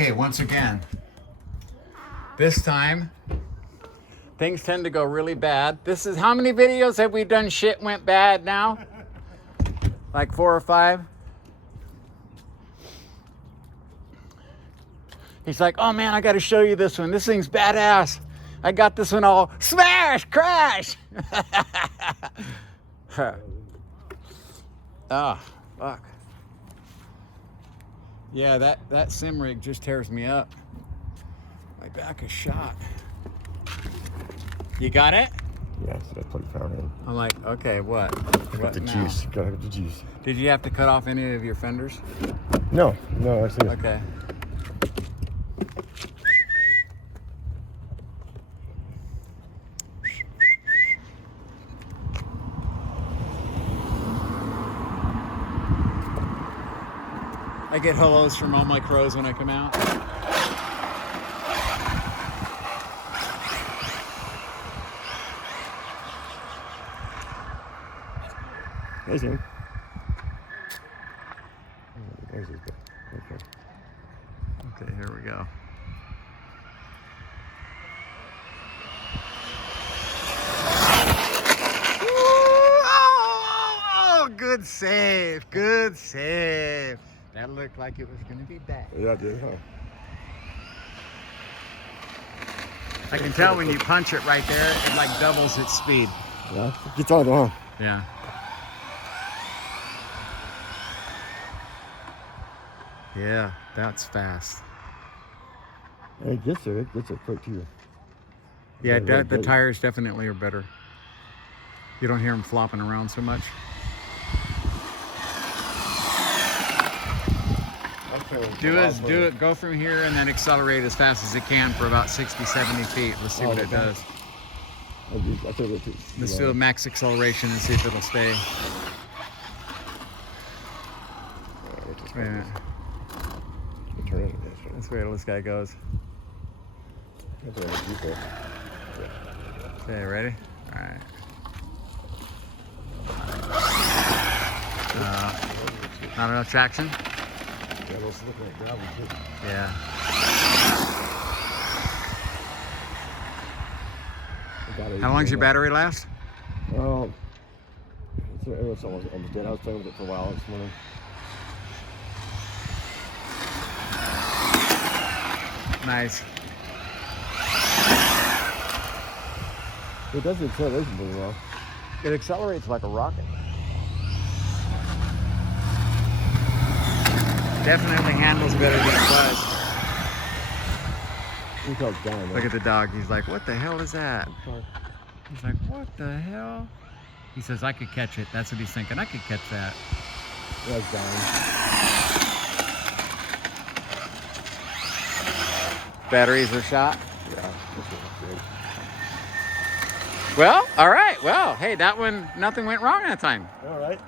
Okay, once again, this time things tend to go really bad. This is how many videos have we done shit went bad now? Like 4 or 5? He's like, oh man, I got to show you this one. This thing's badass. I got this one all smash, crash. Oh, fuck. Yeah, that sim rig just tears me up. My back is shot. You got it? Yes, I plugged power in. I'm like, okay, what? What The now? juice. Gotta have the juice. Did you have to cut off any of your fenders? No, actually. Okay. I get hellos from all my crows when I come out. There's him. There's his bit. Okay. Okay, here we go. Oh, good save. Good save. That looked like it was going to be bad. Yeah, it did, huh? I can tell when you punch it right there, it like doubles its speed. Yeah, it's on, huh? Yeah. Yeah, that's fast. It gets there. It gets it quick too. Yeah, Yeah, the tires definitely are better. You don't hear them flopping around so much. Do it. Go from here and then accelerate as fast as it can for about 60, 70 feet. Let's see what it does. Let's do a max acceleration and see if it'll stay. Yeah. Let's wait till this guy goes. Okay, ready? All right. Not enough traction? Yeah. How long does your battery last? Oh, it's almost dead. I was playing with it for a while this morning. Nice. It does the acceleration pretty well. It accelerates like a rocket. Definitely handles better than it was. Look how it's down, Look at the dog. He's like, what the hell is that? He's like, what the hell? He says, I could catch it. That's what he's thinking. I could catch that. Yeah, it's down. Batteries are shot. Yeah, that's good. Well, all right. Well, hey, that one, nothing went wrong that time. All right.